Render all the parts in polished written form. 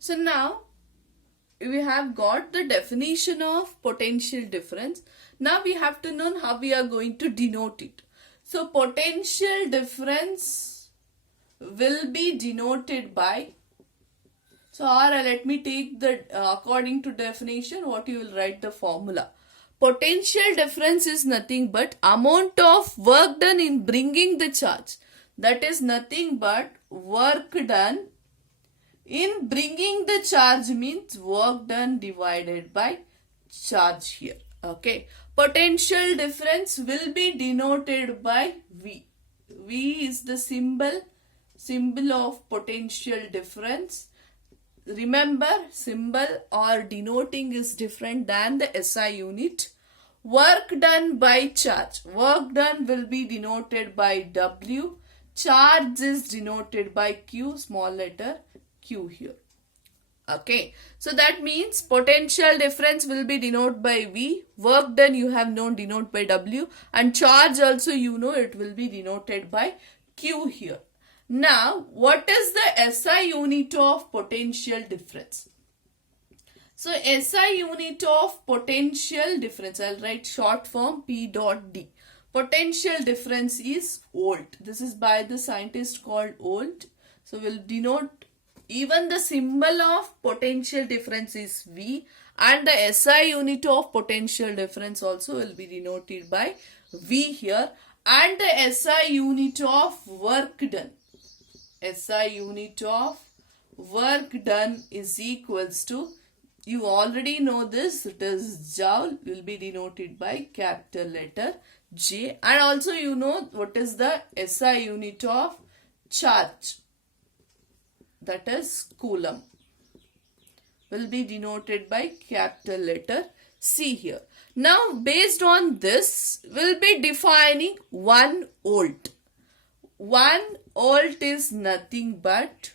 So now we have got the definition of potential difference. Now we have to know how we are going to denote it. So potential difference will be denoted by, so or let me take the according to definition what you will write the formula. Potential difference is nothing but amount of work done in bringing the charge. That is nothing but work done in bringing the charge means work done divided by charge here. Okay. Potential difference will be denoted by V. V is the symbol of potential difference. Remember, symbol or denoting is different than the SI unit. Work done by charge. Work done will be denoted by W. Charge is denoted by Q, small letter Q here. Okay, so that means potential difference will be denoted by V. Work done you have known denote by W, and charge also you know it will be denoted by Q here. Now, what is the SI unit of potential difference? So, SI unit of potential difference, I'll write short form P dot D. Potential difference is volt. This is by the scientist called volt. So, we'll denote, even the symbol of potential difference is V, and the SI unit of potential difference also will be denoted by V here, and the SI unit of work done. SI unit of work done is equals to, you already know this, it is joule, will be denoted by capital letter J, and also you know what is the SI unit of charge, that is coulomb, will be denoted by capital letter C here. Now based on this, we'll be defining 1 volt. 1 volt is nothing but,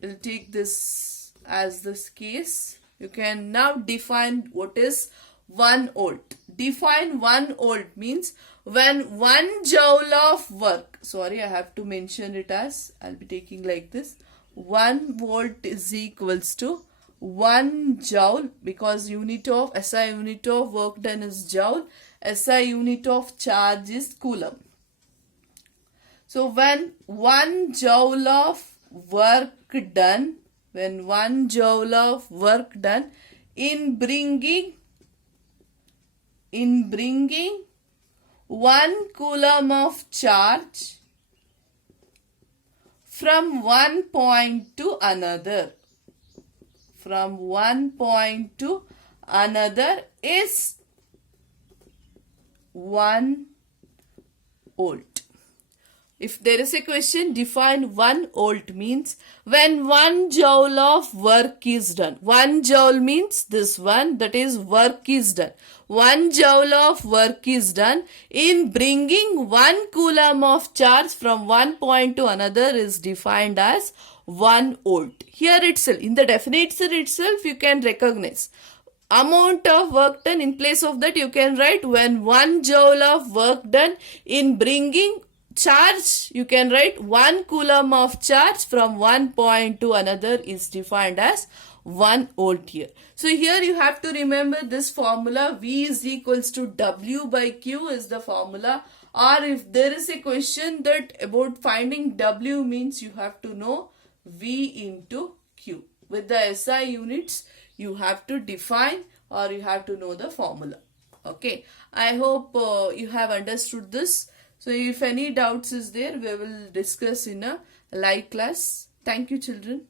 we'll take this as this case. You can now define what is 1 volt. Define 1 volt means when 1 joule of work, sorry I have to mention it as, I'll be taking like this, 1 volt is equals to 1 joule, because unit of SI unit of work done is joule, SI unit of charge is coulomb. So when 1 joule of work done, when 1 joule of work done in bringing 1 coulomb of charge from one point to another, from one point to another is 1 volt. If there is a question, define 1 volt means when 1 joule of work is done. 1 joule means this one, that is work is done. 1 joule of work is done in bringing 1 coulomb of charge from one point to another is defined as 1 volt. Here itself, in the definition itself, you can recognize amount of work done. In place of that, you can write when 1 joule of work done in bringing charge, you can write 1 coulomb of charge from one point to another is defined as 1 volt here. So here you have to remember this formula, V is equals to W by Q is the formula, or if there is a question that about finding W means you have to know V into Q. With the SI units you have to define or you have to know the formula. Okay, I hope you have understood this. So if any doubts is there, we will discuss in a live class. Thank you, children.